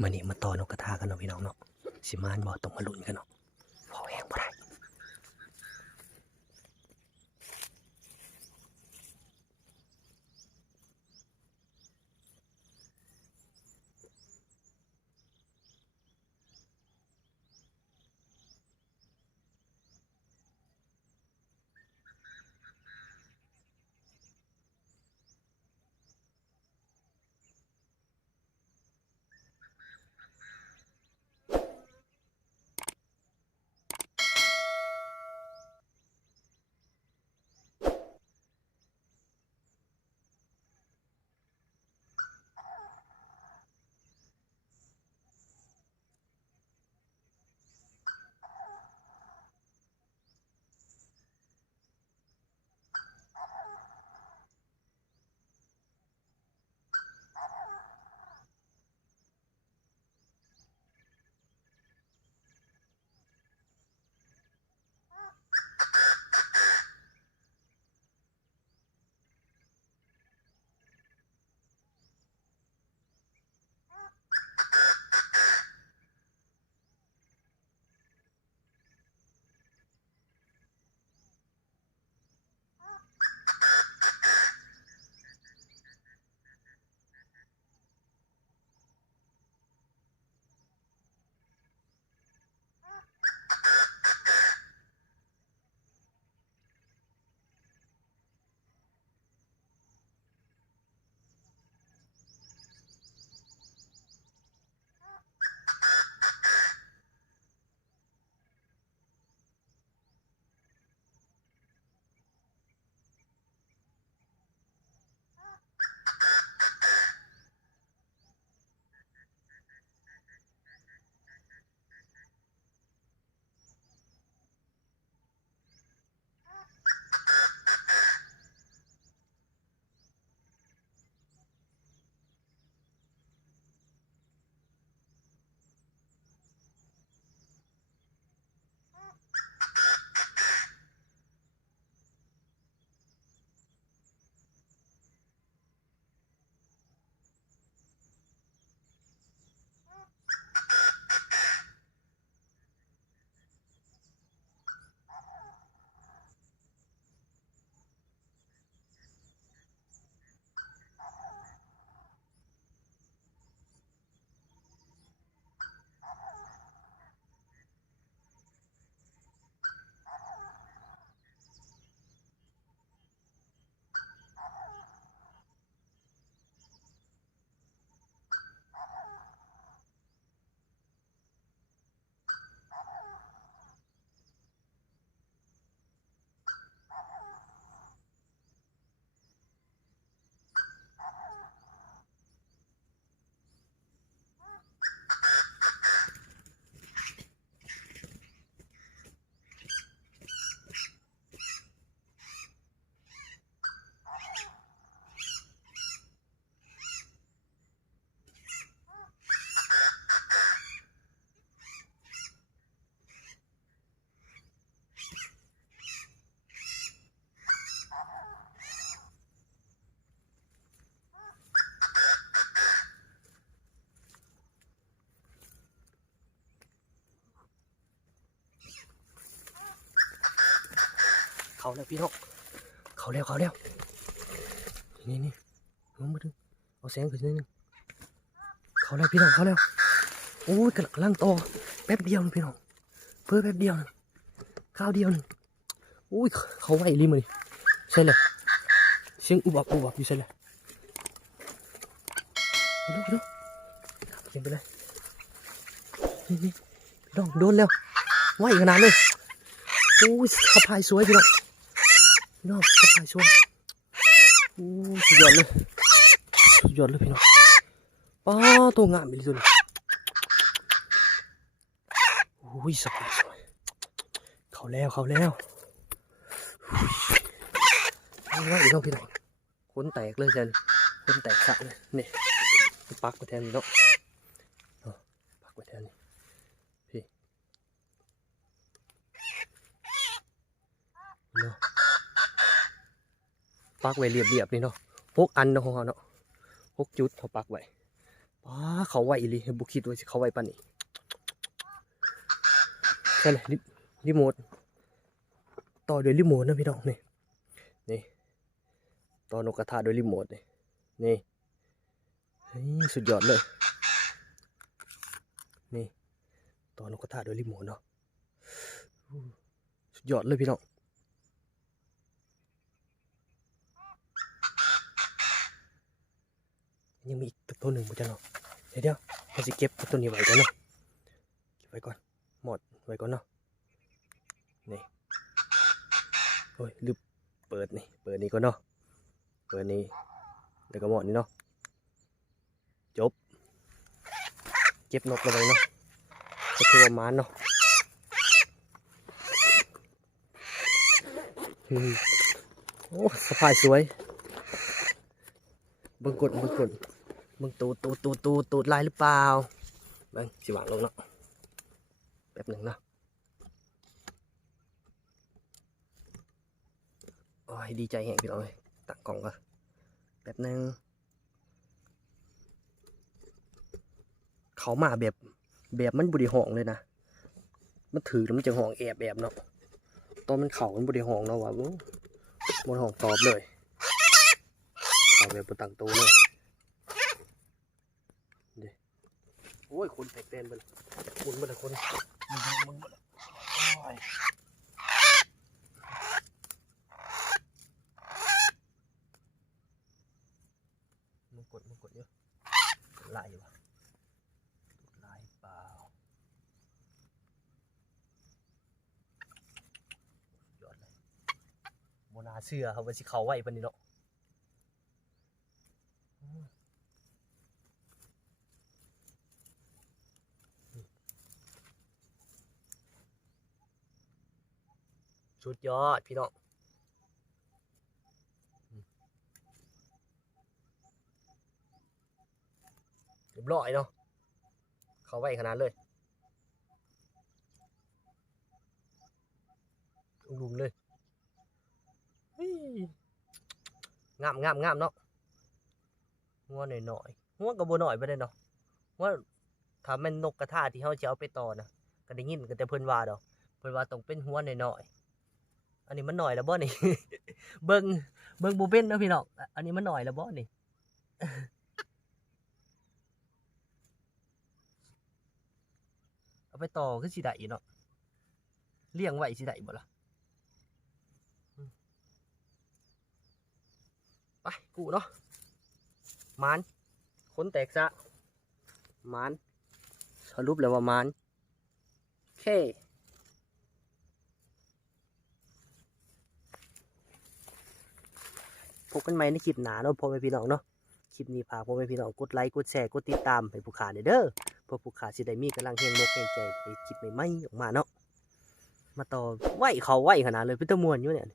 มานี่มาต่อนกกระทากันเนาะพี่น้องเนาะสิมานบอต้องมาลุ้นกันเนาะ เขาแล้วพี่น้องเขาแล้วเขาแล้วนี่นี่ลงมาดึงเอาแสงขึ้นนิดนึงเขาแล้วพี่น้องเขาแล้วโอ้ยกำลังโตแป๊บเดียวนึงพี่น้องเพิ่มแป๊บเดียวนึงข้าวเดียวนึงโอ้ยเขาไหวริมเลยใช่เลยเสียงอุบับอุบับอยู่ใช่เลยดูดูขับเสียงไปเลยนี่นี่พี่น้องโดนแล้วไหวขนาดเลยโอ้ยขับพายสวยพี่น้อง พี่น้องสบายช่วงอู้สุดยอดเลยสุดยอดเลยพี่น้องป้าตัวงามไปเลยตัวนี้โอ้ยสบายสวยเขาแล้วเขาแล้วอุ้ยเอาไว้พี่น้องพี่น้องขนแตกเลยจันขนแตกสะเลยนี่ปักไว้แทนนี่เนาะเอาปักไว้แทนนี่พี่เนาะ ปักไว้เรียบๆนี่เนาะหกอันเนาะของเขาเนาะหกจุดเขาปักไว้ป้าเขาไหวอีหลีบุคิดว่าเขาไหวปานนี้ใช่เลยรีโมทต่อโดวยรีโมทนะพี่น้องนี่นี่ต่อนกกระทาโดวยรีโมทนี่นี่สุดยอดเลย นี่ต่อนกกระทาโดวยรีโมทเนาะสุดยอดเลยพี่น้อง ยังมีอีกตัวหนึ่งมั้จ้ะเนาะเดี๋ยวเดี๋ยวเราจะเก็บตัวนี้ไว้ก่อนเนาะเก็บไว้ก่อนหมดไว้ก่อนเนาะนี่โอ้ยลืมเปิดนี่เปิดนี่ก่อนเนาะเปิดนี่แล้วก็หมดนี่เนาะจบ เก็บนกเราไว้เนาะก็ถือว่ามานเนาะโอ้สะพายสวยบิ่งกดบิ่งกด เบิ่งตูดตูดตูดตูดตูดลายหรือเปล่าเบิ่งสิวางลงเนาะแป๊บหนึ่งเนาะโอ้ยดีใจแห่งพี่น้องเลยตั้งกล่องก่อนแป๊บหนึ่งเขามาแบบแบบมันบุริห้องเลยนะมันถือแล้วมันจะห้องแอบแอบเนาะตอนมันเข่ามันบุริห้องเนาะว่าบนห้องตอบเลยเขาแบบบนตั้งโตวเลยเดี๋ยว โอ้ยคนแตกเต้นไปเลยคนมาเลยคนมันมันมันมันกดมันกดเยอะไล่อยู่วะลายเปล่าสุดยอดเลยโมนาเชื่อครับว่าสิเขาไหวปานนี้เนาะ สุดยอดพี่น้องเรียบร้อยเนาะเขาไว้ขนาดเลยลุงเลยงามงามงามเนาะงัวหน่อยหน่อยงัวกับบัวหน่อยไปเลยเนาะว่าถ้ามันนกกระทาที่เขาจะเอาไปต่อนะก็ได้ยินกันแต่เพิ่นว่าดอกเพิ่นว่าต้องเป็นหัวหน่อยหน่อย อันนี้มันหน่อยแล้วบ่นี่ เบิ่งเบิ่งบ่เป็นเนาะพี่น้องอันนี้มันหน่อยแล้วบ่นี่เอาไปต่อคือสิได้เนาะเลี้ยงไว้สิได้บ่ล่ะไปกูเนาะมานคนแตกซะมานสรุปแล้วว่ามานโอเค พบกันใหม่ในคลิปหนาเนาะพ่อแม่พี่น้องเนาะคลิปนี้พาพ่อแม่พี่น้องกดไลค์กดแชร์กดติดตามให้ผู้ขาเด้อเพื่อผู้ขาสิได้มีกำลังเฮงนกเฮงใจไปคลิปใหม่ๆออกมาเนาะมาต่อไหวเขาไหวขนาดเลยพี่ตะมวนอยู่เนี่ย